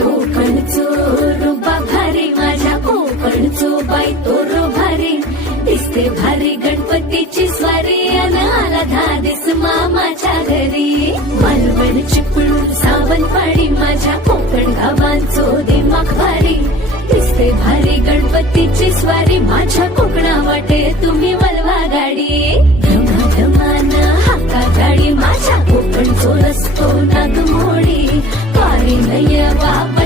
कोकणचो रुबा भारी माझ्या कोकणचो बाई तो रो भारी दिसते भारी गणपतीची स्वारी अन आला धादिस मामाच्या घरी मालवण चिपळूण सावंतवाडी माझ्या कोकण गावांचो दिमाग भारी दिसते भारी गणपतीची स्वारी माझ्या कोकणा वाटे तुम्ही वलवा गाडी धमाधमान हाका गाडी माझ्या कोकणचो रस्तो नागमोडी पारी नय बाबा